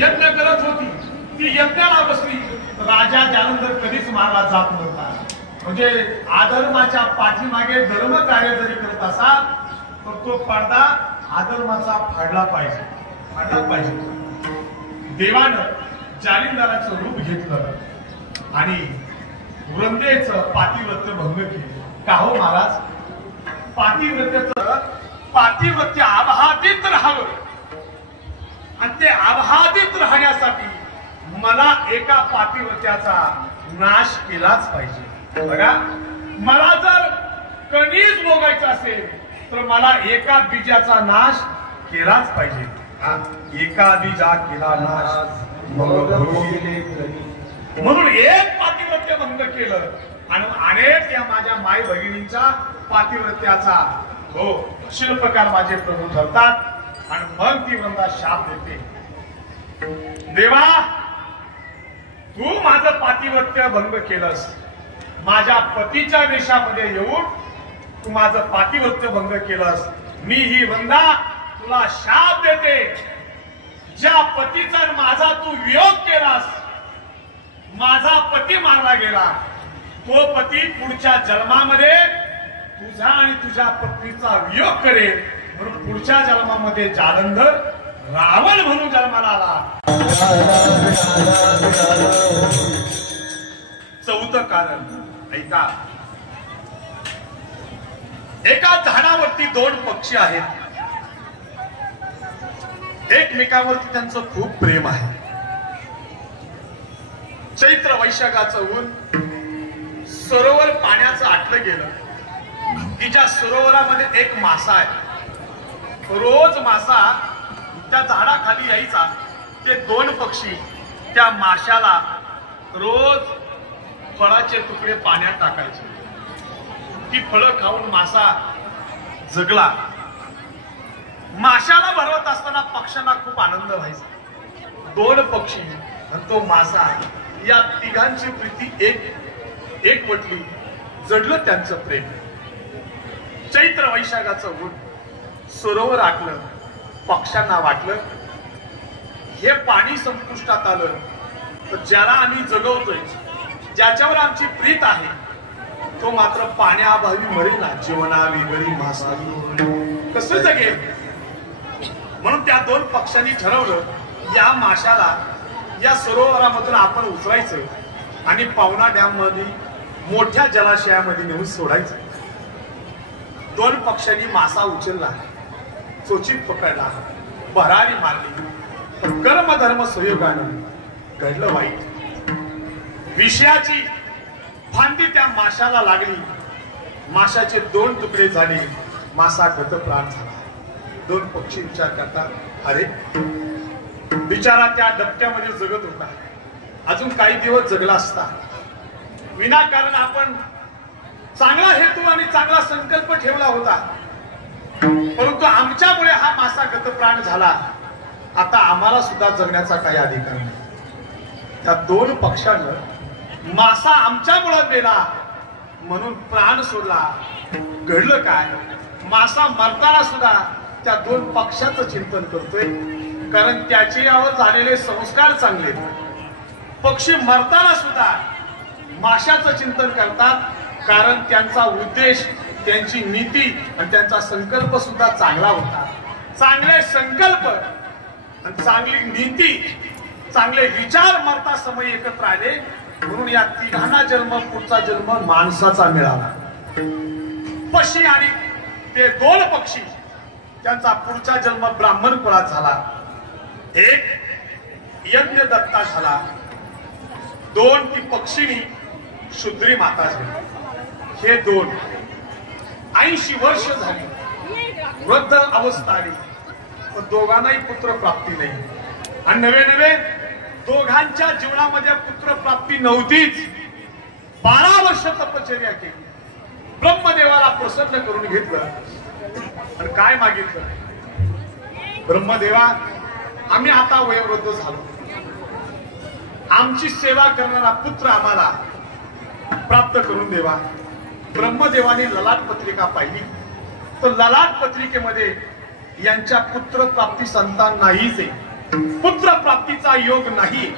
यज्ञ करत होती ती यज्ञाला बसली. राजा जालंधर कधीच मारला जात नव्हता. म्हणजे अधर्माच्या पाठीमागे धर्म कार्य जरी करत असाल तर तो पडदा अधर्माचा फाडला पाहिजे. देवानं जालिंदराचं रूप घेतलं आणि वृंदेचं पातिव्रत्य भंग केलं. का हो महाराज, पातिव्रत्य अबाधित राहावं आणि ते अबाधित राहण्यासाठी मला एका पातिव्रत्याचा नाश केलाच पाहिजे. बघा, मला जर कणीस भोगायचं असेल तर मला एका बीजाचा नाश केलाच पाहिजे. एका बीजा केला नाश म्हणून एक पातिव्रत्य भंग केलं आणि अनेक या माझ्या माय भगिनींच्या पातिव्रत्याचा हो शिल्पकार माझे प्रभू ठरतात आणि मग ती वृंदा शाप देते. देवा, तू माझं पातिव्रत्य भंग केलंस. माझ्या पतीच्या देशामध्ये येऊन तू माझं पातिव्रत्य भंग केलंस. मी ही वृंदा तुला शाप देते. ज्या पतीचा माझा तू वियोग केलास, माझा पती मारला गेला, तो पती पुढच्या जन्मामध्ये तुझा आणि तुझ्या पत्नीचा वियोग करेल. म्हणून पुढच्या जन्मामध्ये जालंधर रावण म्हणून जन्माला आला. चौथं कारण ऐका. एका झाडावरती दोन पक्षी आहेत. एकमेकावरती त्यांचं खूप प्रेम आहे. चैत्र वैशाखाचं ऊन सरोवर पाण्याचं आटलं गेलं. तिच्या सरोवरामध्ये एक मासा आहे. रोज मासा त्या झाडाखाली यायचा. ते दोन पक्षी त्या माशाला रोज फळाचे तुकडे पाण्यात टाकायचे. ती फळं खाऊन मासा जगला. माशाला भरवत असताना पक्ष्यांना खूप आनंद व्हायचा. दोन पक्षी आणि तो मासा या तिघांची प्रीती एक वटली. जडलं त्यांचं प्रेम. चैत्र वैशाखाचं ऊन सरोवर आटलं. पक्ष्यांना वाटलं हे पाणी संपुष्टात आलं तर ज्याला आम्ही जगवतोय, ज्याच्यावर आमची प्रीत आहे, तो मात्र पाण्याअभावी मरेल ना. जीवनावी गरी मासावी कसं जगेल. म्हणून त्या दोन पक्ष्यांनी ठरवलं या माशाला या सरोवरामधून आपण उचलायचं आणि पावना डॅम मध्ये मोठ्या जलाशयामध्ये नेऊन सोडायचं. दोन पक्ष्यांनी मासा उचलला, चोचीत पकडला, भरारी मारली. पण कर्म धर्म संयोगानं घडलं वाईट. विषयाची फांदी त्या माशाला लागली. माशाचे दोन तुकडे झाले. मासा गतप्राण झाला. दोन पक्षी विचार करतात, अरे बिचारा त्या डबक्यामध्ये जगत होता, अजून काही दिवस जगला असता. विनाकारण आपण चांगला हेतू आणि चांगला संकल्प ठेवला होता, परंतु आमच्यामुळे हा मासा गतप्राण झाला. आता आम्हाला सुद्धा जगण्याचा काही अधिकार नाही. त्या दोन पक्षांना मासा आमच्यामुळे मेला म्हणून प्राण सोडला. घडलं काय, मासा मरताना सुद्धा त्या दोन पक्षाचं चिंतन करतोय, कारण त्याचे यावर झालेले संस्कार चांगले. पक्षी मरताना सुद्धा माशाचं चिंतन करतात, कारण त्यांचा उद्देश, त्यांची नीती आणि त्यांचा संकल्प सुद्धा चांगला होता. चांगले संकल्प आणि चांगली नीती, चांगले विचार मरता समय एकत्र आले. म्हणून या तिघांना जन्म, पुढचा जन्म माणसाचा मिळाला. पक्षी आणि ते दोन पक्षी, त्यांचा पुढचा जन्म ब्राह्मण कुळात झाला. एक यज्ञ दत्ता झाला. दोन ती पक्षिणी शूद्री माता झाली. हे दोन 80 वर्ष झाली, वृद्ध अवस्था आली, पण दोघांनाही पुत्र प्राप्ती नाही. आणि नवे दोघांच्या जीवनामध्ये पुत्र प्राप्ती नव्हतीच. 12 वर्ष तपश्चर्या केली. ब्रह्मदेवाला प्रसन्न करून घेतलं आणि काय मागितलं, ब्रह्मदेवा आम्ही आता वयोवृद्ध झालो, आमची सेवा करणारा पुत्र आम्हाला प्राप्त करून देवा. ब्रह्मदेवाने ललाट पत्रिका पाहिली. तर ललाट पत्रिकेमध्ये यांच्या पुत्रप्राप्ती संतान नाहीच आहे, पुत्रप्राप्तीचा योग नाही.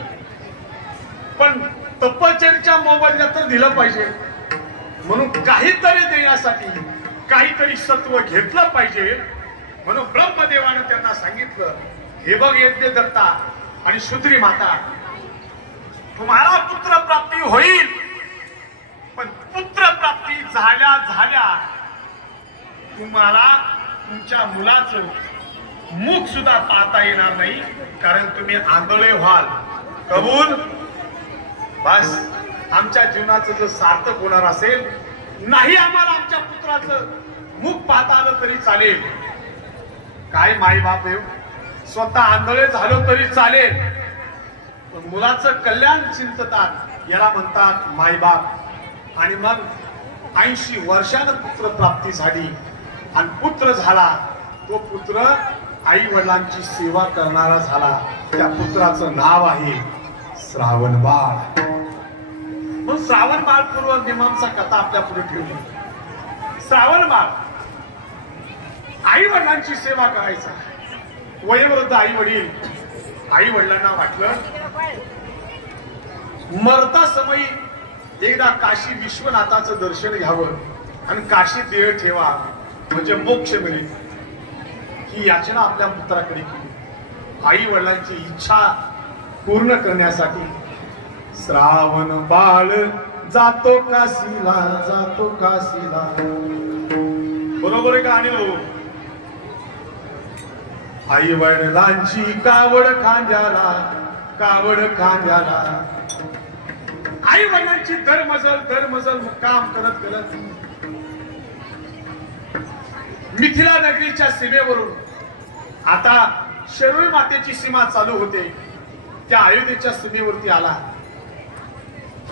पण तपश्चर्येच्या मोबदल्यात तर दिलं पाहिजे, म्हणून काहीतरी देण्यासाठी काहीतरी सत्व घेतलं पाहिजे. म्हणून ब्रह्मदेवानं त्यांना सांगितलं, हे बघ यज्ञ दत्ता आणि शूद्री माता, तुम्हाला पुत्रप्राप्ती होईल, पण पुत्रप्राप्ती झाल्या झाल्या तुम्हाला तुमच्या मुलाचं मुख सुद्धा पाहता येणार नाही, कारण तुम्ही आंधळे व्हाल. कबूल? बस आमच्या जीवनाचं जर सार्थक होणार असेल, नाही आम्हाला आमच्या पुत्राचं मुख पाहता आलं तरी चालेल. काय माई बाप आहे, स्वतः आंधळे झालो तरी चालेल, पण मुलाचं कल्याण चिंततात, याला म्हणतात मायबाप. आणि मग 80 वर्षानं पुत्र प्राप्ती झाली आणि पुत्र झाला. तो पुत्र आई वडिलांची सेवा करणारा झाला. त्या पुत्राचं नाव आहे श्रावणबाळ. मग श्रावणबाळ पूर्व मीमांसा कथा आपल्या पुढे ठेवली. श्रावणबाळ आई वडिलांची सेवा करायचा. वयोवृद्ध आई वडील, आई वडिलांना वाटलं मरता समयी एकदा काशी विश्वनाथाचं दर्शन घ्यावं आणि काशीत देह ठेवा, म्हणजे मोक्ष मिळेल. ही याचना आपल्या पुत्राकडे केली. आई वडिलांची इच्छा पूर्ण करण्यासाठी श्रावण बाळ जातो काशीला, जातो काशीला. बरोबर आहे का? आणि आई वडिलांची कावड खांद्याला, कावड खांद्याला. आई वडिलांची दरमजल मुक्काम करत करत मिथिला नगरीच्या सीमेवरून आता शरूर मातेची सीमा चालू होते. त्या अयोध्येच्या सीमेवरती आला.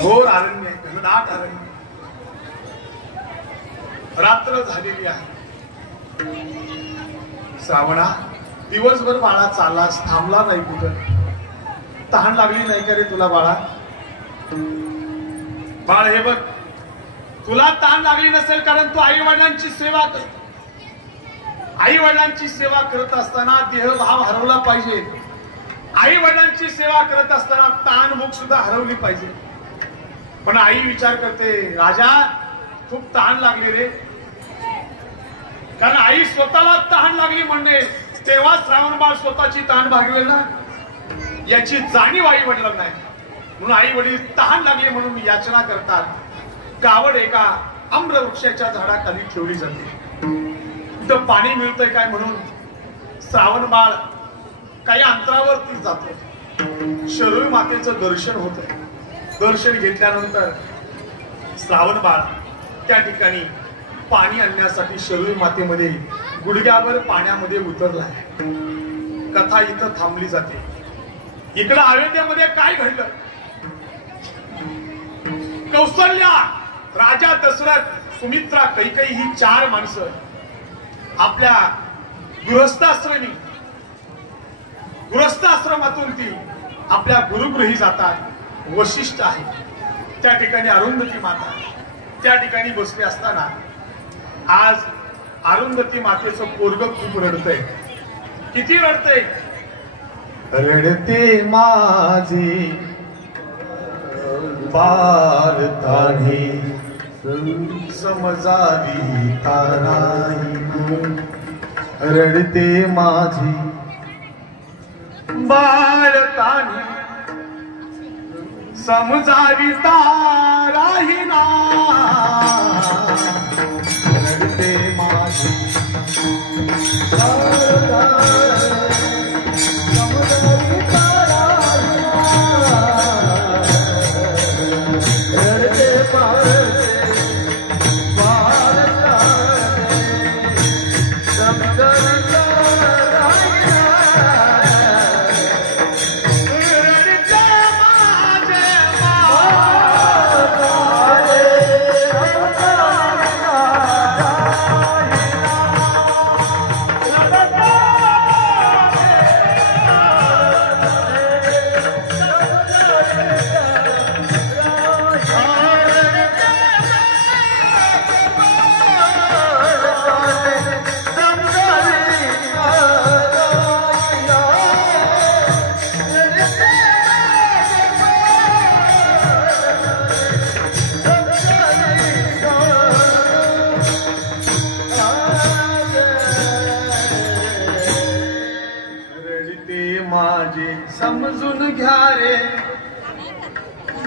घोर अरण्य, घनदाट अरण्य, रात्र झालेली आहे. श्रावणा, दिवसभर बाळा चाललास, थांबला नाही कुठं? तहान लागली नाही का रे तुला बाळा? बाळ हे बघ, तुला तहान लागली नसेल कारण तू आई वडिलांची सेवा कर. आई वडिलांची सेवा करत असताना देहभाव हरवला पाहिजे. आई वडिलांची सेवा करत असताना ताण भूक सुद्धा हरवली पाहिजे. पण आई विचार करते, राजा खूप तहान लागली रे. कारण आई स्वतःला तहान लागली म्हणणे, तेव्हा श्रावणबाळ स्वतःची तहान भागवेल ना, याची जाणीव आई वडिलांना नाही. म्हणून आई वडील तहान लागली म्हणून याचना करतात. कावड एका आम्र वृक्षाच्या झाडाखाली ठेवली जाते. तिथं पाणी मिळतंय काय म्हणून श्रावणबाळ काही अंतरावरती जातो. शरूर मातेचं दर्शन होतं. दर्शन घेतल्यानंतर श्रावणबाळ त्या ठिकाणी पाणी आणण्यासाठी शरूर मातेमध्ये गुडघ्यावर पाण्यामध्ये उतरलाय. कथा इथं थांबली जाते. इकडं अयोध्येमध्ये काय घडलं? कौसल्या, राजा दशरथ, सुमित्रा, कैकेयी ही 4 माणसं आपल्या गृहस्थाश्रमातून ती आपल्या गुरुगृही जातात. वशिष्ठ आहे त्या ठिकाणी, अरुंधती माता त्या ठिकाणी बसले असताना आज अरुंधती मातेचं पोरग खूप रडतंय. किती रडतंय? रडते माझे बाळ ताणी, समजावी ताराई. रडते माझी बाळ ताणी, समजावी ताराही ना. रडते माझी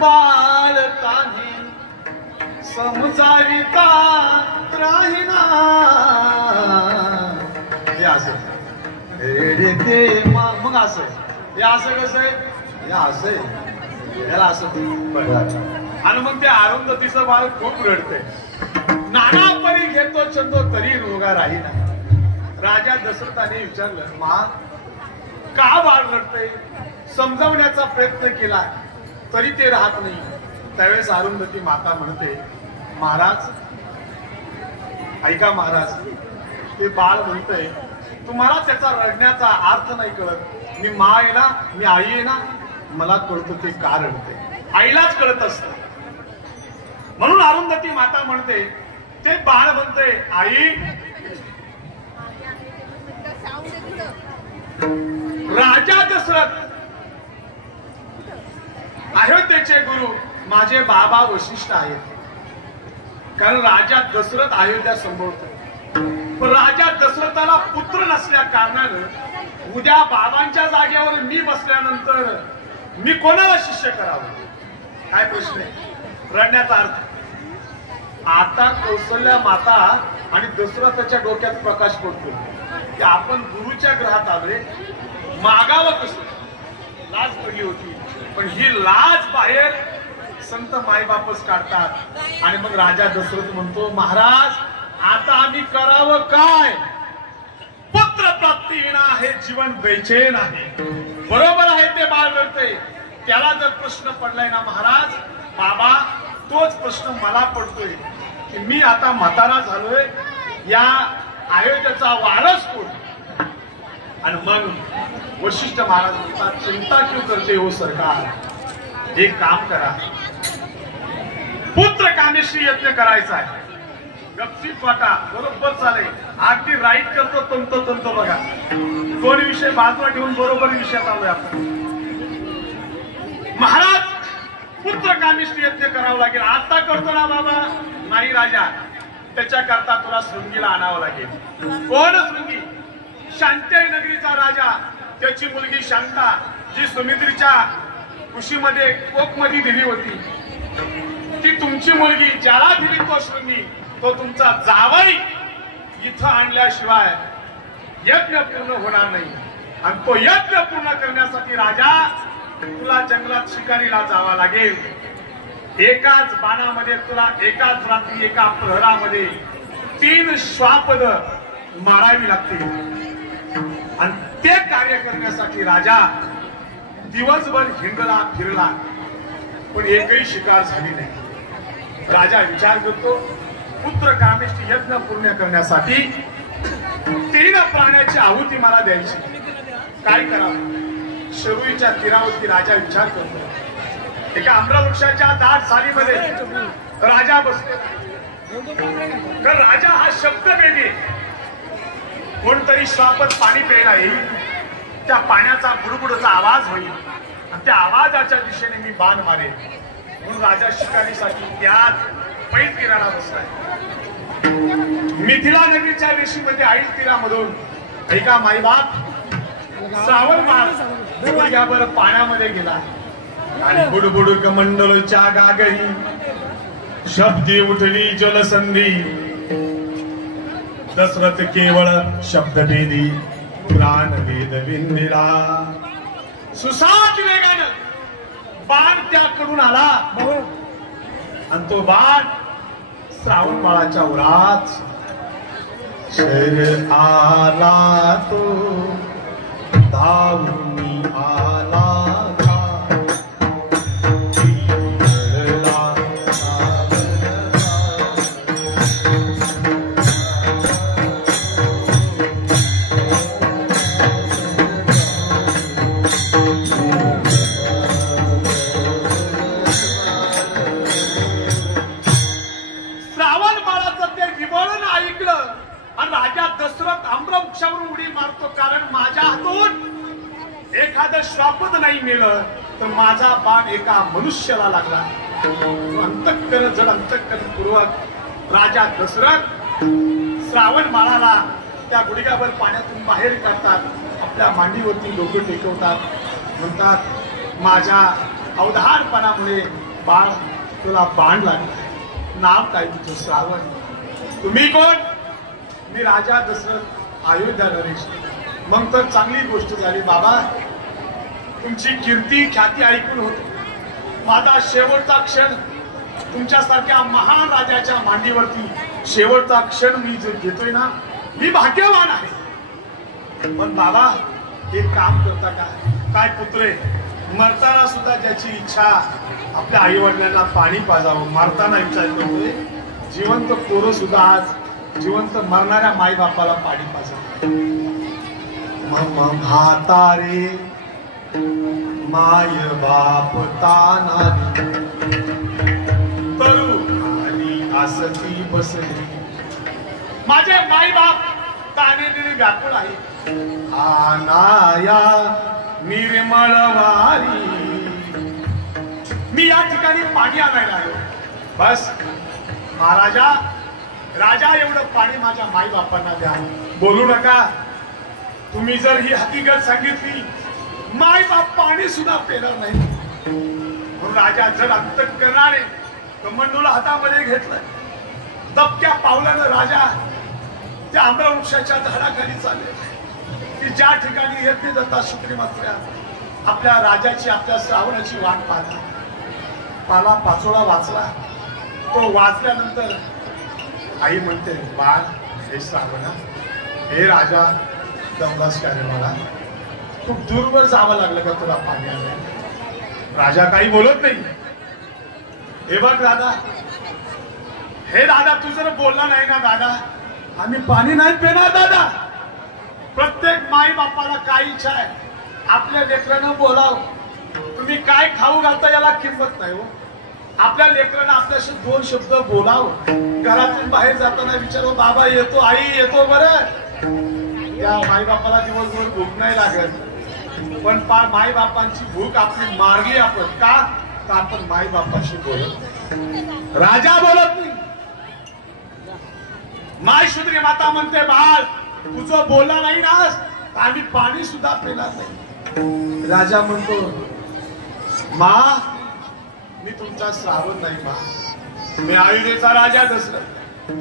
बाळकाने समजाविता राहिना. हे असं रे ते मग असं हे असं कसं आहे, हे असं आहे, याला असं. आणि मग ते अरुंधतीचं बाळ खूप रडते. नाना परी घेतो छंदो तरी रोगा राहीना. राजा दशरथाने विचारलं, मा का बाळ रडतंय? समजावण्याचा प्रयत्न केला तरी ते राहत नाही. त्यावेळेस अरुंधती माता म्हणते, महाराज ऐका महाराज, ते बाळ म्हणतंय तुम्हाला त्याचा रडण्याचा अर्थ नाही कळत. मी मा आहे ना, मी आई आहे ना, मला कळतं ते का रडते. आईलाच कळत असत. म्हणून अरुंधती माता म्हणते, ते बाळ म्हणते आई राजा दशरथ अयोध्येचे गुरु माझे बाबा वशिष्ठ आहेत. कारण राजा दशरथ अयोध्या संभवतो. पण राजा दशरथाला पुत्र नसल्या कारणानं उद्या बाबांच्या जागेवर मी बसल्यानंतर मी कोणाला शिष्य करावं? काय प्रश्न आहे? रडण्याचा अर्थ आता कौशल्या माता आणि दशरथाच्या डोक्यात प्रकाश पडतो की आपण गुरुच्या ग्रहात आलोय, मागावं कसं. लाज पडली होती, पण ही लाज बाहेर संत मायबापच काढतात. आणि मग राजा दशरथ म्हणतो, महाराज आता आम्ही करावं काय? पुत्र प्राप्ती विना हे जीवन बेचैन आहे. बरोबर आहे, ते बाळ रडते. त्याला जर प्रश्न पडलाय ना महाराज, बाबा तोच प्रश्न मला पडतोय की मी आता म्हातारा झालोय, या अयोध्येचा वारस कोण? आणि मग वशिष्ठ महाराज म्हणतात, चिंता क्यों करते हो सरकार, एक काम करा, पुत्र कामेशी यज्ञ करायचा आहे. गपचीप वाटा, बरोबर चालेल, अगदी राईट करतो तंत बघा. दोन विषय बाजूला ठेवून बरोबर विषयात आलोय आपण. महाराज पुत्र कामेशी यज्ञ करावं लागेल. आता करतो ना बाबा? नाही राजा, त्याच्याकरता तुला शृंगीला आणावं लागेल. कोण शृंगी? शांती नगरीचा राजा, त्याची मुलगी शांता, जी सुमित्रीच्या कुशीमध्ये कोकमध्ये दिली होती, ती तुमची मुलगी. ज्याला दिली तो शृंगी, तो तुमचा जावई. इथं आणल्याशिवाय यज्ञ पूर्ण होणार नाही. आणि तो यज्ञ पूर्ण करण्यासाठी राजा तुला जंगलात शिकारीला जावा लागेल. एकाच बाणामध्ये तुला एकाच रात्री एका प्रहरामध्ये 3 श्वापद मारावी लागतील. आणि ते कार्य करण्यासाठी राजा दिवसभर हिंडला फिरला, पण एकही शिकार झाली नाही. राजा विचार करतो, पुत्र कामेष्टी यज्ञ पूर्ण करण्यासाठी 3 प्राण्याची आहुती मला द्यायची, काय करावं? शरुईच्या तीरावरती राजा विचार करतो. एका आम्रवृक्षाच्या दाट सालीमध्ये राजा बसतो. तर राजा हा शब्द वेगळे, कोणतरी श्वापद पाणी प्यायला येईल, त्या पाण्याचा बुडबुडचा आवाज होईल आणि त्या आवाजाच्या दिशेने मी बाण मारेन. म्हणून राजा शिकारीसाठी त्यात पैल किनारा बसलाय. मिथिला नगरीच्या रेशीमध्ये आईल तीरामधून एका माईबाप श्रावण मास पाण्यामध्ये गेला आणि बुडबुड कमंडलच्या गागरी शब्दी उठली जलसंधी. दशरथ केवळ शब्दभेदी पुराण वेद विंदिला. सुसाट वेगानं बाण त्याकडून आला आणि तो बाण श्रावण बाळाच्या उरात शर आला, तो धावून आला. उडी मारतो, कारण माझ्या हातून एखादं श्वापद नाही मेलं तर माझा बाण एका मनुष्याला लागला. अंतःकरण जड अंतःकरण पूर्वक राजा दशरथ श्रावण बाळाला त्या गुडघ्यावर पाण्यातून बाहेर काढतात, आपल्या मांडीवरती डोकं टेकवतात, म्हणतात माझ्या अवधानपणामुळे बाळ तुला बाण लागला, नाव काय तुझं? श्रावण. तुम्ही कोण? मी राजा दशरथ, अयोध्या नरेश. मग तर चांगली गोष्ट झाली बाबा, तुमची कीर्ती ख्याती ऐकून होते. माझा शेवटचा क्षण तुमच्यासारख्या महान राजाच्या मांडीवरती शेवटचा क्षण मी जो घेतोय ना, मी भाग्यवान आहे. पण बाबा एक काम करता का? काय पुत्रे, मरताना सुद्धा ज्याची इच्छा आपल्या आई वडिलांना पाणी पाजावं, मारताना इच्छा करतोय, जिवंत पोरं सुद्धा आज जिवंत मरणाऱ्या माई बापाला पाणी पाजावं. मम भातारे माय बाप ताना तरू आणि आसती बसली. माझे माई बाप तानेने व्याकुळ आहे. आनाया निर्मळ वारी, मी या ठिकाणी पाणी आणायला आलो. बस महाराजा, राजा एवढं पाणी माझ्या माई बापांना द्या. बोलू नका. तुम्ही जर ही हकीकत सांगितली, माई बाप पाणी सुद्धा पेणार नाही. म्हणून राजा जर अंतक करणारे कमंडूला हातामध्ये घेतलं. दबक्या पावलानं राजा त्या आम्रवृक्षाच्या झाडाखाली चालले की ज्या ठिकाणी यज्ञ दत्ता शुक्री मात्र आपल्या राजाची, आपल्या श्रावणाची वाट पाहता. पाला पाचोळा वाचला. तो वाचल्यानंतर आई म्हणते, बाळ हे श्रावणा, हे राजा, दमलास का रे मला? खूप दूरवर जावं लागलं का तुला पाणी आलं? राजा काही बोलत नाही. हे बघ दादा, हे दादा, तू जर बोलला नाही ना दादा, आम्ही पाणी नाही पिणार दादा. प्रत्येक माई बापाला काय इच्छा आहे, आपल्या लेकरांना बोलाव. तुम्ही काय खाऊ घालता याला किंमत नाही हो. आपल्या लेकरांना आपल्याशी दोन शब्द बोलाव. घरातून बाहेर जाताना विचारो, बाबा येतो, आई येतो. बरं, त्या माई बापाला दिवसभर भूक नाही लागत. पण माई बापांची भूक आपली मारली आपण का? तर आपण माई बापाशी बोलत. राजा बोलत नाही. माय शुद्री माता म्हणते, बाळ तुझं बोलला नाही ना, आम्ही पाणी सुद्धा पिणार नाही. राजा म्हणतो, मा मी तुमचा श्रावण नाही. मा मी अयोध्येचा राजा दशरथ.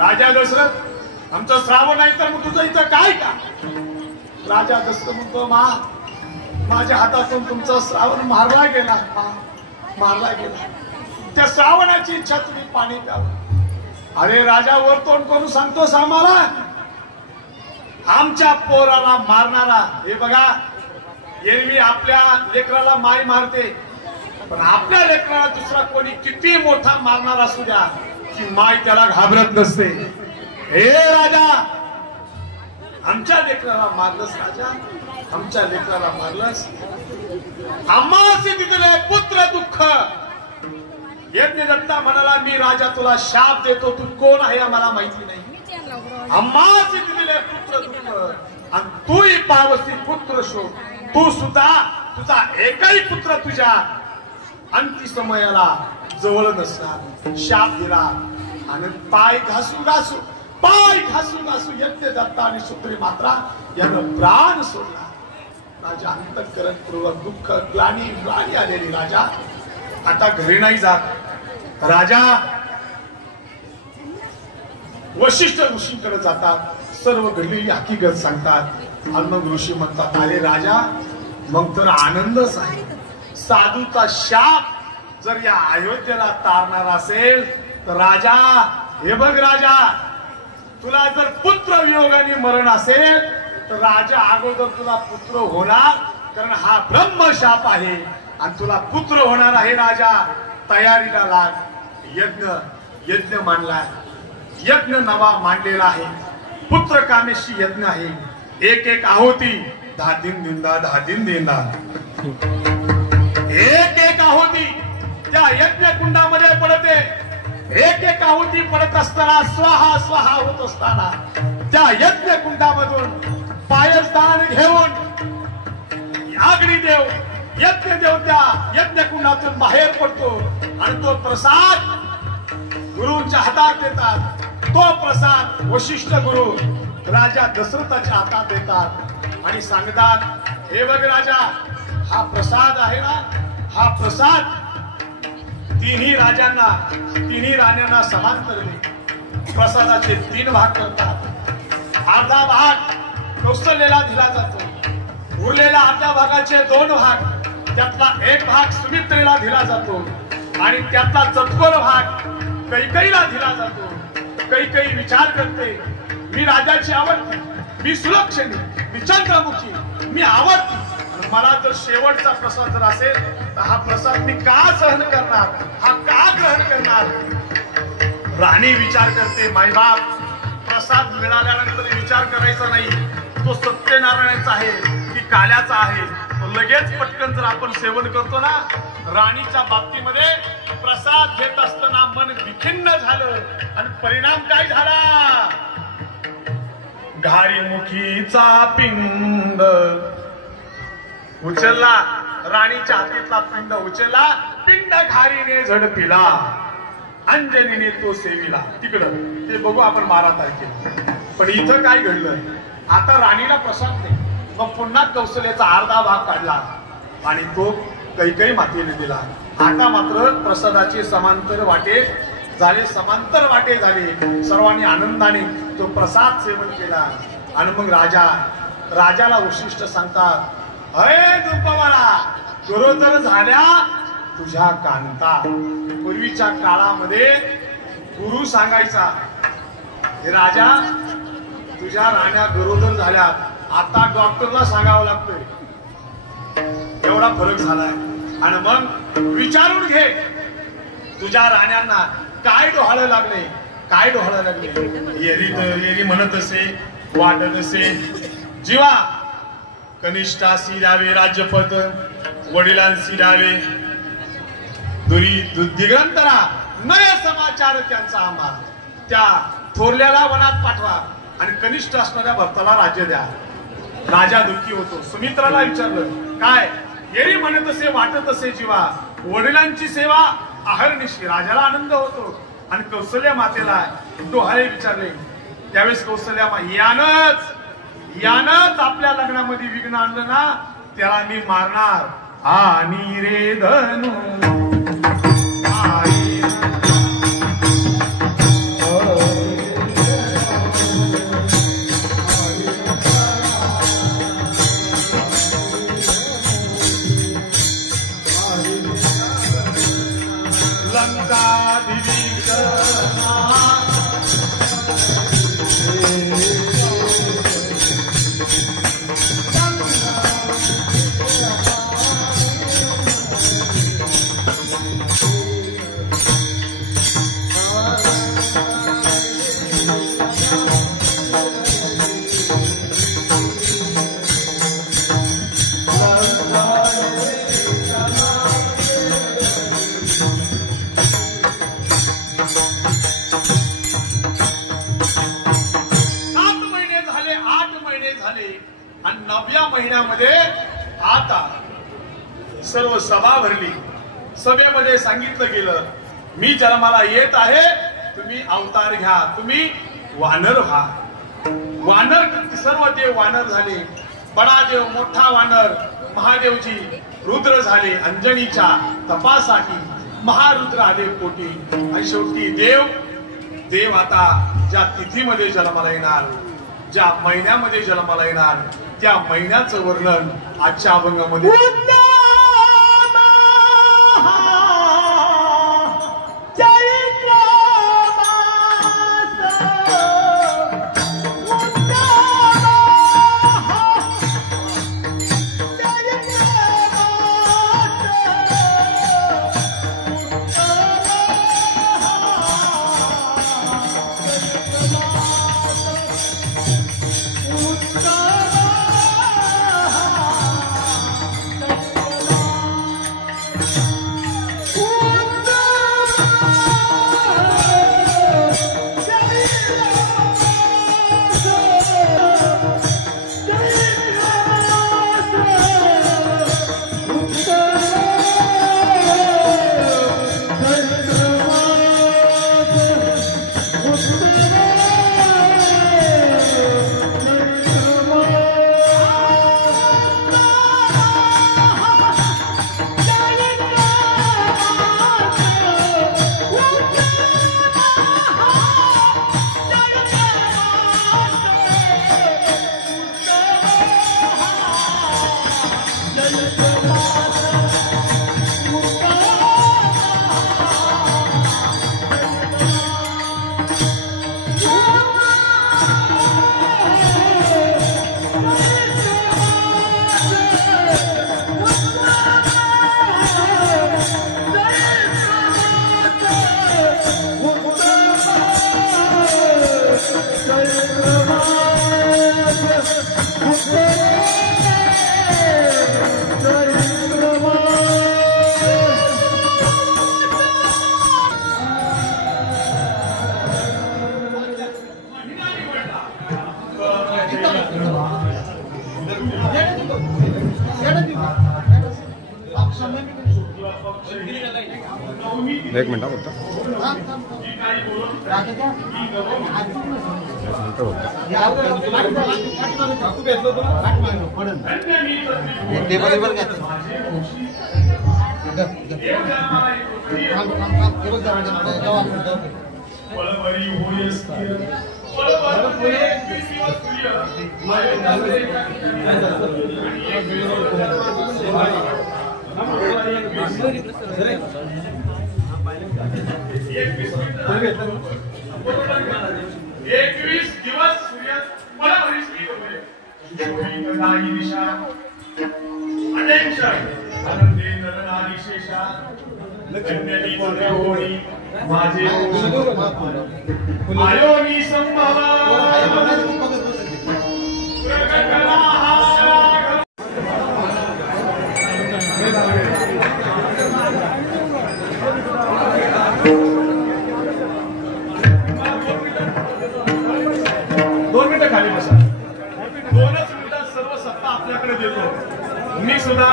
राजा दशरथ आमचं श्रावण नाही तर मग तुझं इथं काय का? राजा दशरथ म्हणतो, मा माझ्या हातातून तुमचा श्रावण मारला गेला. मारला गेला. त्या श्रावणाची इच्छा तुम्ही पाणी प्यावं. अरे राजा, वर तोंड करून सांगतोस आम्हाला? आमच्या पोराला मारणारा, हे बघा, एरवी आपल्या लेकराला माय मारते, पण आपल्या लेकराला दुसरा कोणी किती मोठा मारणार असू द्या, की माय त्याला घाबरत नसते. हे राजा, आमच्या लेकराला मारलंस राजा, आमच्या लेकराला मारलंस. आम्हासी दिले पुत्र दुःख. यज्ञ दत्ता म्हणाला, मी राजा तुला शाप देतो, तू कोण आहे आम्हाला माहिती नाही. आम्हासी दिले पुत्र दुःख आणि तूही पावसी पुत्र शोध. तू सुद्धा तुझा एकही पुत्र तुझ्या अंती समयाला जवळ नसणार. शाप दिला आणि पाय घासू घासू यज्ञ दत्ता आणि सुत्री मात्रा यानं प्राण सोडला. राजा अंतःकरण पूर्वक दुःख, ग्लानी आलेली राजा आता घरी नाही जात. राजा वशिष्ठ ऋषींकडे जातात. सर्व घडलेली हकीकत सांगतात. आणि मग ऋषी म्हणतात, अरे राजा, मग तर आनंदच आहे. साधूचा शाप जर या अयोध्येला तारणार असेल तर राजा, हे बघ राजा, तुला जर पुत्र वियोगाने मरण असेल तर राजा अगोदर तुला पुत्र होणार, कारण हा ब्रह्मशाप आहे आणि तुला पुत्र होणार आहे. राजा तयारीला लाग. यज्ञ मांडलाय. यज्ञ नवा मांडलेला आहे. पुत्र कामेशी यज्ञ आहे. एक आहुती 10 दिन दिंदा 10 दिन दिंदा. एक आहुती त्या यज्ञ कुंडामध्ये पडते. एक आहुती पडत असताना, स्वाहा स्वाहा होत असताना, त्या यज्ञ कुंडामधून पायसदान घेऊन अग्निदेव, यज्ञदेव त्या यज्ञ कुंडातून बाहेर पडतो आणि तो प्रसाद गुरुंच्या हातात देतात. तो प्रसाद वशिष्ठ गुरु राजा दशरथाच्या हातात देतात आणि सांगतात, हे बघ राजा, हा प्रसाद आहे ना, हा प्रसाद तिन्ही राण्यांना समांतरने प्रसादाचे 3 भाग करतात. अर्धा भाग कौशल्याला दिला जातो. उरलेल्या अर्ध्या भागाचे 2 भाग, त्यातला 1 भाग सुमित्रेला दिला जातो आणि त्यातला चतकोर भाग कैकेयीला दिला जातो. कैकेयी विचार करते, मी राजाची आवडती, मी सुलक्षणी, मी चंद्रमुखी, मी आवडती. मला जर शेवटचा प्रसाद जर असेल तर हा प्रसाद मी का सहन करणार, हा का ग्रहण करणार. राणी विचार करते, मायबाप प्रसाद मिळाल्यानंतर विचार करायचा नाही तो सत्यनारायणाचा आहे की काल्याचा आहे. तो लगेच पटकन जर आपण सेवन करतो ना. राणीच्या बाबतीमध्ये प्रसाद घेत असताना मन विखिन्न झालं आणि परिणाम काय झाला. घारी मुखीचा पिंड उचलला, राणीच्या हातीतला पिंड उचलला, पिंड घारीने झडपिला, अंजनीने तो सेविला. तिकडं ते बघू आपण 12 तारखेला. पण इथं काय घडलं, आता राणीला प्रसाद नाही, मग पुन्हा कौशल्याचा अर्धा भाग काढला आणि तो कैकेयी मातेने दिला. आता मात्र प्रसादाचे समांतर वाटे झाले, सर्वांनी आनंदाने तो प्रसाद सेवन केला. आणि मग राजाला वशिष्ठ सांगतात, अरे द्रुपवाला, गरोदर झाल्या तुझ्या कांता. पूर्वीच्या काळामध्ये गुरु सांगायचा, हे राजा तुझ्या राण्या गरोदर झाल्यात, आता डॉक्टरला सांगावं लागतंय. एवढा फरक झालाय. आणि मग विचारून घे तुझ्या राण्यांना काय डोहाळं लागले, काय डोहाळं लागले. येरी म्हणत असे, वाटत असे, जीवा कनिष्ठासी द्यावे राज्यपद, वडिलांशी द्यावे दिगंतरा, नय समाचार त्यांचा आम्हाला. त्या थोरल्याला वनात पाठवा आणि कनिष्ठ असणाऱ्या भक्ताला राज्य द्या. राजा दुःखी होतो. सुमित्राला विचारलं, काय. येरी म्हणत असे, वाटत असे, जीवा वडिलांची सेवा अहर्निशी. राजाला आनंद होतो. आणि कौशल्या मातेला डोहाळे विचारले. त्यावेळेस कौशल्या यानच आपल्या लग्नामध्ये विघ्न आणलं ना, त्याला मी मारणार. आणि रे धनु आणि 9व्या महिन्यामध्ये आता सर्व सभा भरली. सभेमध्ये सांगितलं गेलं, मी जन्माला येत आहे, तुम्ही अवतार घ्या, तुम्ही वानर व्हा. वानर सर्व देव वानर झाले. बडादेव मोठा वानर महादेवजी रुद्र झाले. अंजनीच्या तपासाठी महारुद्र आले कोटी. आणि शेवटी देव आता ज्या तिथीमध्ये जन्माला येणार, ज्या महिन्यामध्ये जन्माला येणार, त्या महिन्याचं वर्णन आजच्या अभंगामध्ये एक मिनिट बोलतो एकवीस दिवस सूर्य पळभरी स्थित होते. नाही दिशा अनेक्षण आनंदे नरनारी शेषा लक्ष्मी होणी माझे आयोनी संभवा खाली बसा. 2च मिनिटात सर्व सत्ता आपल्याकडे देतो. मी सुद्धा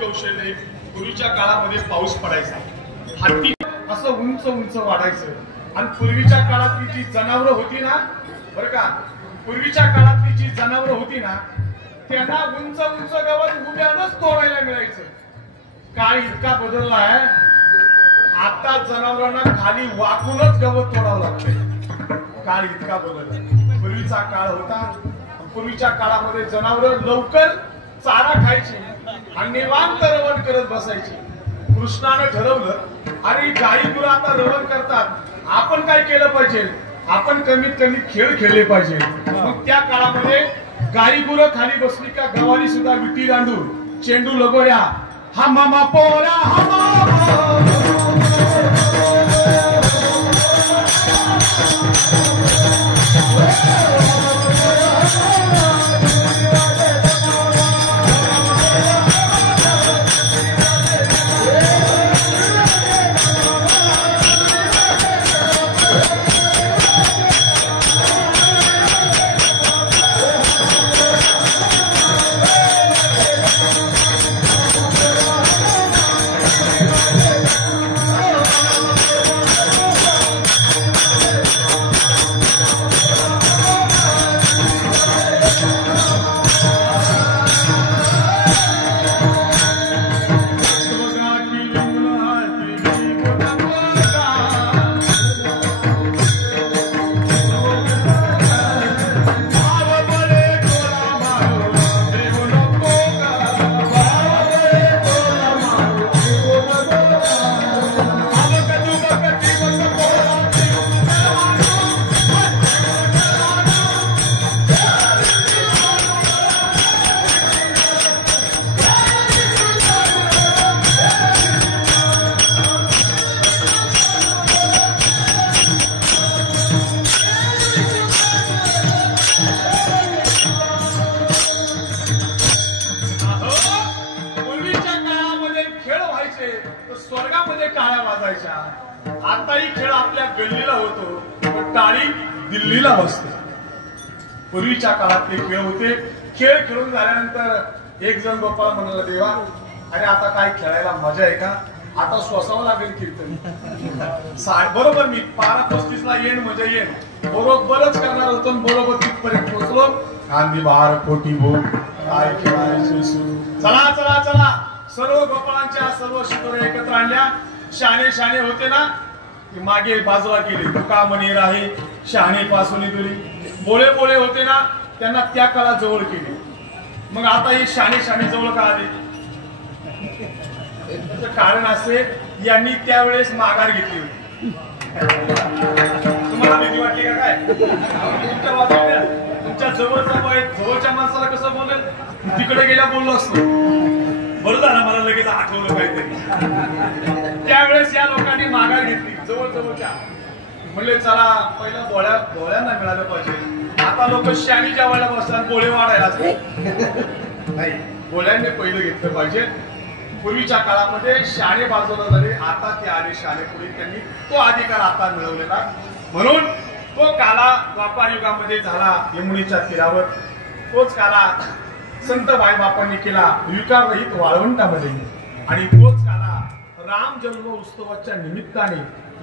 कौशल्य. पूर्वीच्या काळामध्ये पाऊस पडायचा, हत्ती असं उंच उंच वाढायचं. आणि पूर्वीच्या काळातली जी जनावरं होती ना, बरं का, पूर्वीच्या काळातली जी जनावरं होती ना, त्यांना उंच उंच गवत उभ्यानच तोडायला मिळायचं. काळ इतका बदललाय, आता जनावरांना खाली वाकूनच गवत तोडावं लागतंय. काळ इतका बदलला. पूर्वीचा काळ होता, पूर्वीच्या काळामध्ये जनावरं लवकर चारा खायची आणि निवांत रवण करत बसायची. कृष्णाने ठरवलं आणि गाई गुरं आता रवण करतात, आपण काय केलं पाहिजे, आपण कमीत कमी खेळ खेळले पाहिजे. मग त्या काळामध्ये गाई गुरं खाली बसली का गवारी सुद्धा विटी दांडू चेंडू लगोऱ्या हा मामा पोरा हा मामा स्वर्गामध्ये टाळ्या वाजायच्या. आताही खेळ आपल्या गल्लीला होतो, पण टाळी दिल्लीला वाजते. पूर्वीच्या काळातले खेळ होते. खेळ खेळून झाल्यानंतर एक जण गोपाळ म्हणाला, देवा अरे आता काय खेळायला मजा आहे का, आता स्वसावं लागेल कीर्तन. बरोबर मी 12:35 येण म्हणजे येण बरोबरच करणार होतो. बरोबर तिथपर्यंत पोहोचलो. गांधी बार कोटी भोग काय खेळायचे. चला चला चला, सर्व गोपाळांच्या सर्व शिकवण्या एकत्र आणल्या. शहाणे शहाणे होते ना, की मागे बाजूला केले. तुका म्हणे राहे शहाणे पासून दुरी बोळे बोळे होते ना त्यांना त्या काळात जवळ केले. मग आता ही शाणे शाणे जवळ का आले? त्याचं कारण असे यांनी त्यावेळेस माघार घेतली होती. तुम्हाला भीती वाटली का काय? तुमच्या बाजूला तुमच्या जवळच्या माणसाला कसं बोलेल? तिकडे गेल्या बोललो असतो. बरं झालं मला लगेच आठवलं काहीतरी. त्यावेळेस या लोकांनी माघार घेतली जवळच्या. म्हणले चला पहिला डोळ्यांना मिळालं पाहिजे. आता लोक शाणी जेवायला बसतात गोळे वाढायला नाही, गोळ्यांनी पहिलं घेतलं पाहिजे. पूर्वीच्या काळामध्ये शाणे बाजूला झाले, आता ते आले शाणे पुढे. त्यांनी तो अधिकार आता मिळवलेला. म्हणून तो काला द्वापार युगामध्ये झाला यमुनेच्या तीरावर. तोच काला संत बाईबापांनी केला विकाररहित वाळवंटामध्ये. आणि तोच काला राम जन्म उत्सवाच्या निमित्ताने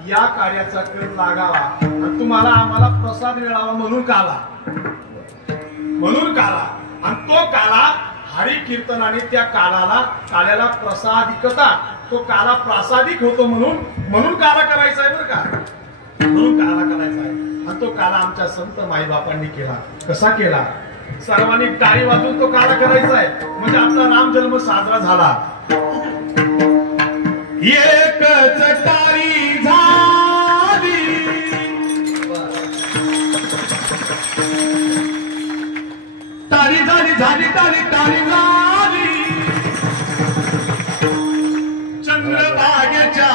या कार्याचा कर लागावा आणि तुम्हाला आम्हाला प्रसाद मिळावा म्हणून काला. आणि तो काला हरी कीर्तनाने त्या काल्याला प्रसादिकता, तो काला प्रासादिक होतो म्हणून काला करायचा आहे. बरं का, म्हणून काला करायचा आहे. आणि तो काला आमच्या संत माईबापांनी केला. कसा केला? सर्वांनी टाळी वाजवून तो काला करायचा आहे. म्हणजे आपला राम जन्म साजरा झाला. एकच टाळी झाली, टाळी झाली टाळी झाली चंद्रभागेच्या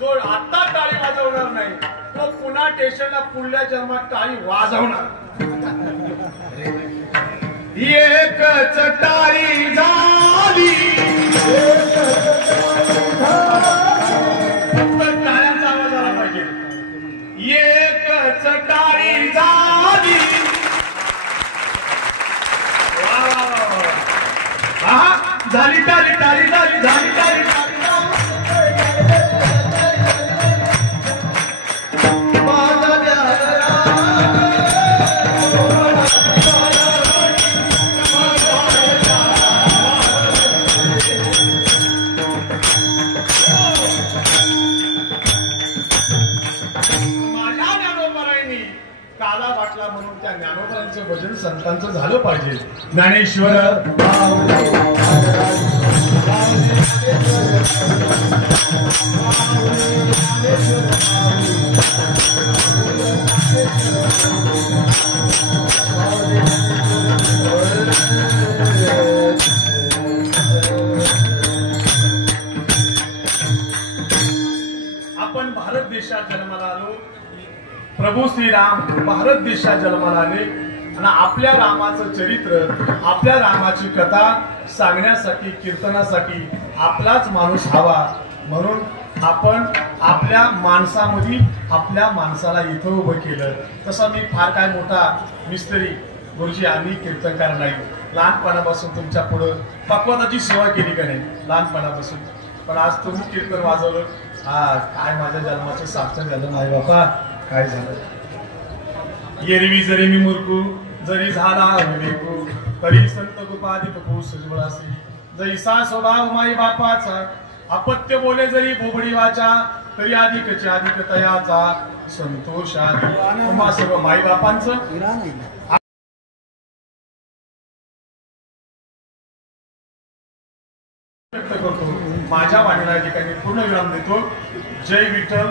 जो आता टाळी वाजवणार नाही तो पुन्हा स्टेशनला पुढल्या जन्मात टाळी वाजवणार. एकच टाळी झाली, टाळ्यांचा आवाज आला पाहिजे. एकच टाळी झाली. वा वा वा वा. झाली टाळी टाळी झाली झाली टाळी टाळी. काला वाटला म्हणून त्या ज्ञानोबांचं भजन संतांचं झालं पाहिजे. ज्ञानेश्वर आपण भारत देशात जन्माला आलो. प्रभू श्रीराम भारत देशात जन्माला आले आणि आपल्या रामाचं चरित्र, आपल्या रामाची कथा सांगण्यासाठी, कीर्तनासाठी आपलाच माणूस हवा. म्हणून आपण आपल्या माणसामध्ये आपल्या माणसाला इथं उभं केलं. तसं मी फार काय मोठा मिस्त्री गुरुजी आम्ही कीर्तनकार नाही. लहानपणापासून तुमच्या पुढं पक्वादाची सेवा केली का नाही लहानपणापासून. पण आज तुम्ही कीर्तन वाजवलं. काय माझ्या जन्माचं सार्थक झालं नाही बापा. काय झालं? एरवी जरी मी मूर्खू, जरी झाला विवेकू, तरी संत कृपाधिक हो सुजवळासी. जैसा स्वभाव माई बापाचा, अपत्य बोले जरी बोबडी वाचा, तरी अधिकच्या अधिक तयाचा संतोष आधी. तुम्हा सर्व माई बापांचं व्यक्त करतो. माझ्या वाणीला या ठिकाणी पूर्ण विराम देतो. जय विठ्ठल.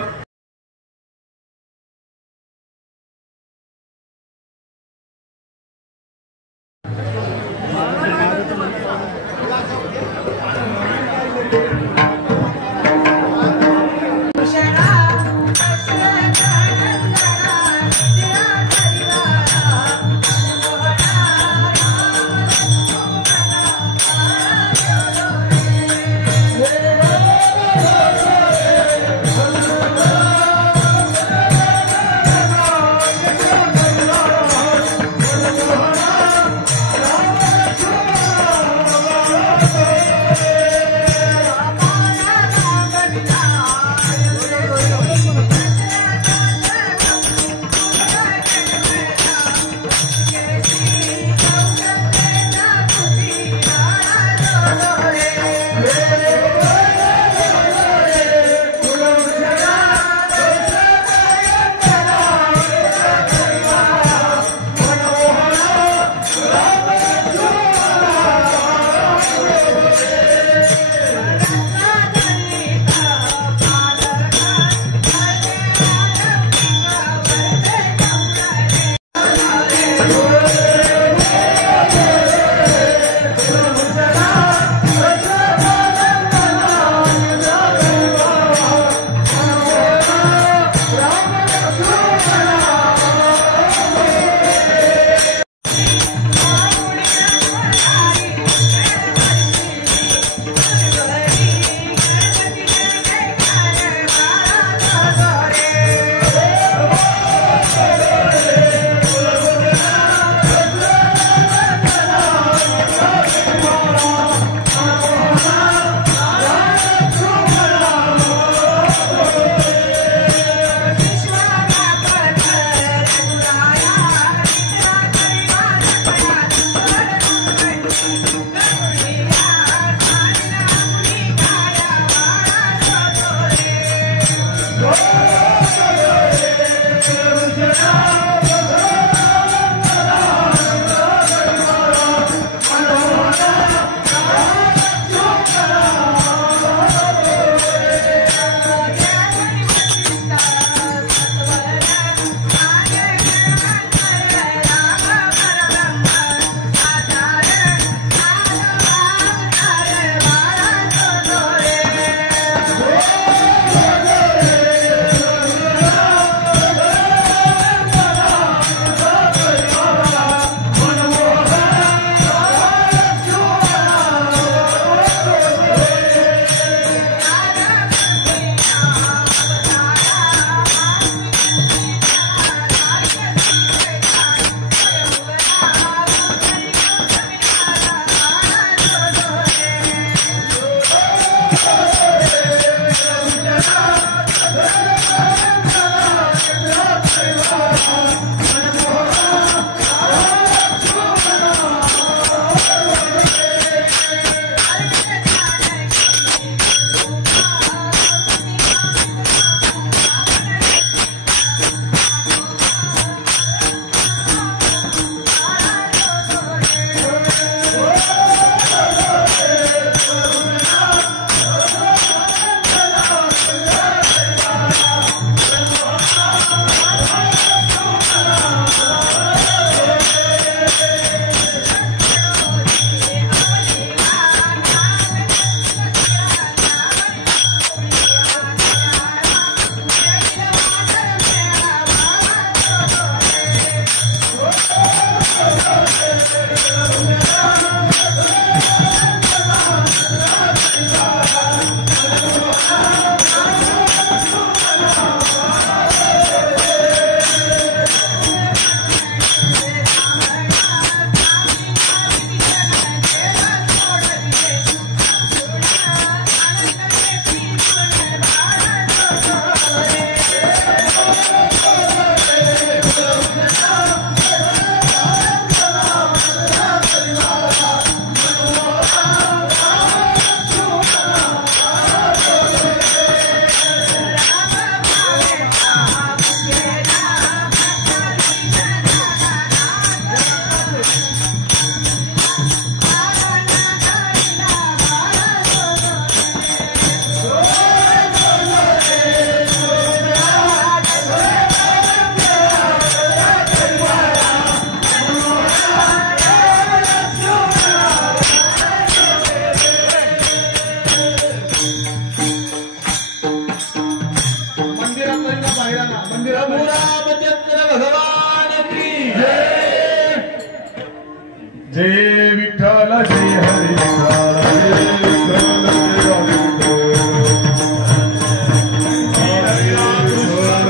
जय विठ्ठल जय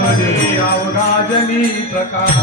हरी अवघाजनी प्रकाश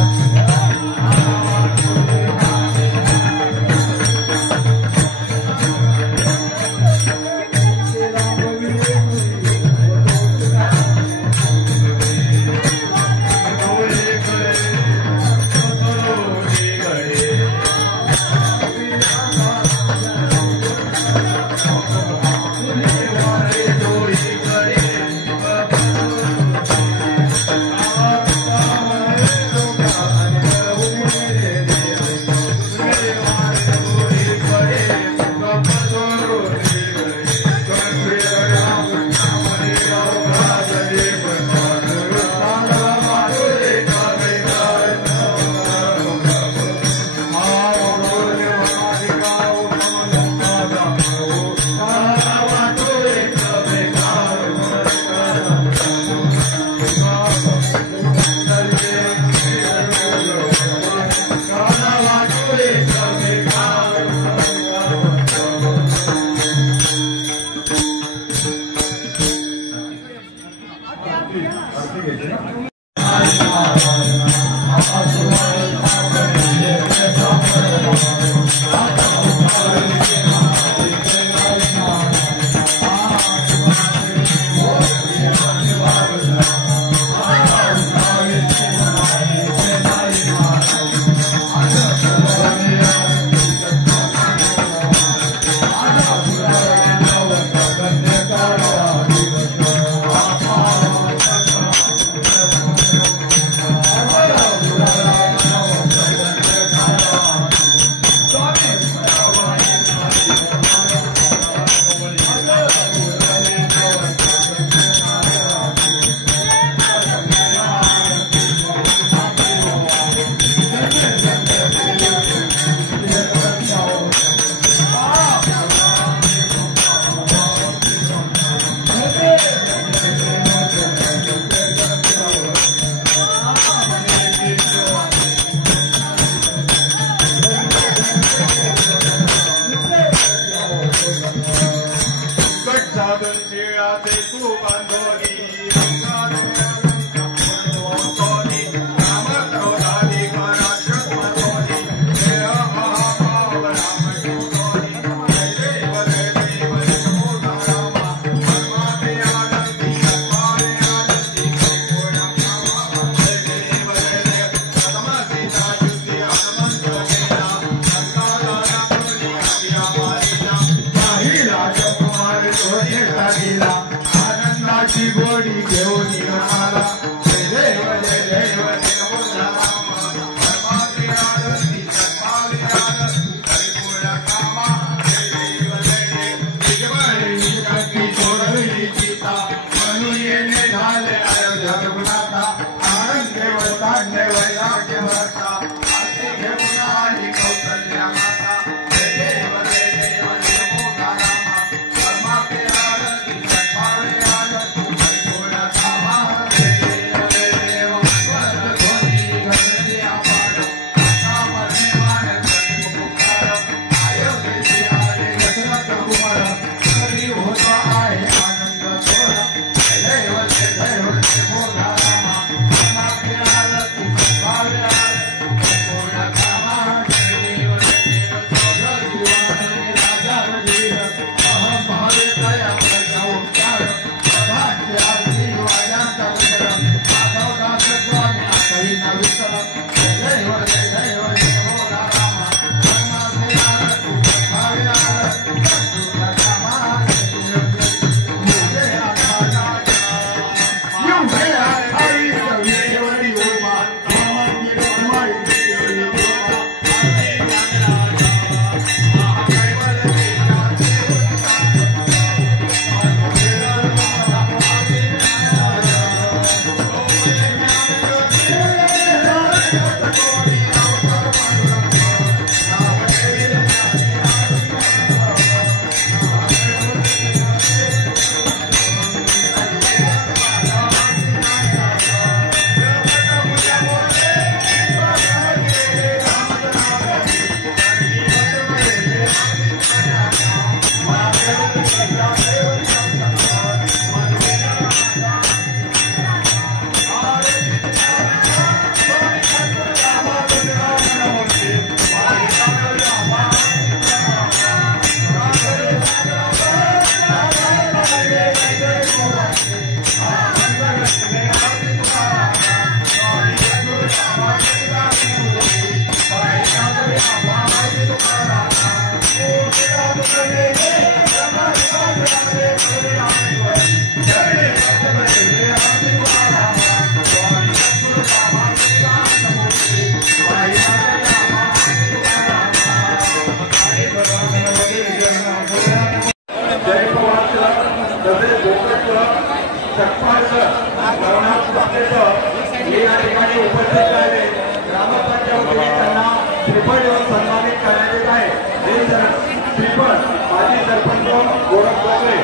श्रीपत माजी सरपंच गोरख डोंगरे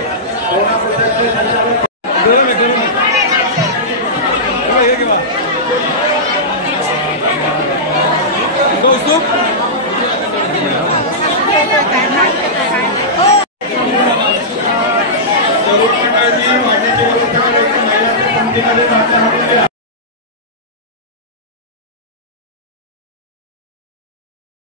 कोणापक्षाचे संचालक गौस्तुभ